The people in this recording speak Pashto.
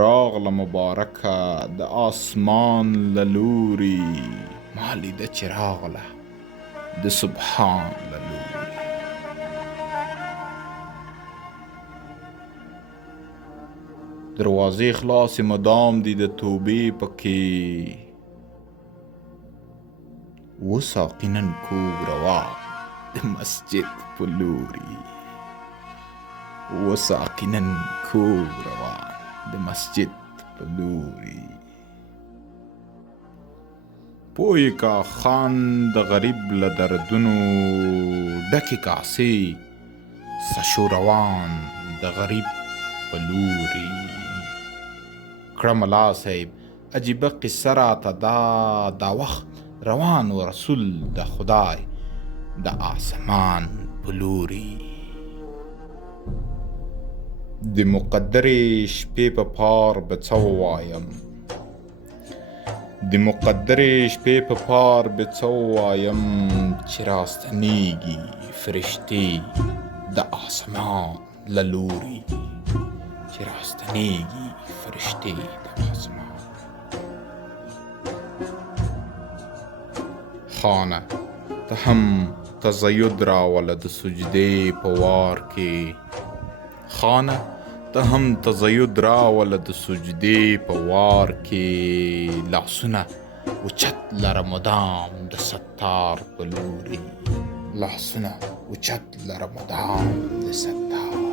راغله مبارکه د آسمان له لوري، ما لیده چې راغله د سبحان له لوري. دروازې خلاصې مدام دي د توبې پکې، و ساقي نن کوږ روان د مسجد په لوري، و ساقي نن کوږ روان د مسجد په لوري. پوی کا خان د غریب له دردونو ډکې کاسې، سشو روان د غریب په لوري. کړه ملا صاحب عجیبه قصه راته دا وخت روان و رسول د خدای د آسمان په لوري. د مقدرې شپې په پار به څه ووایم، د مقدرې شپې په پار به څه ووایم، چې راستنیږي فرشتې د آسمان له لوري، چې راستنیږي فرشتې د آسمان. خانه ته هم تزید راوله د سجدې په وار کې، خانه ته هم تزید راوله د سجدې په وار کې، لاسونه اوچت لره مدام د ستار په لوري، لاسونه اوچت لره مدام د ستار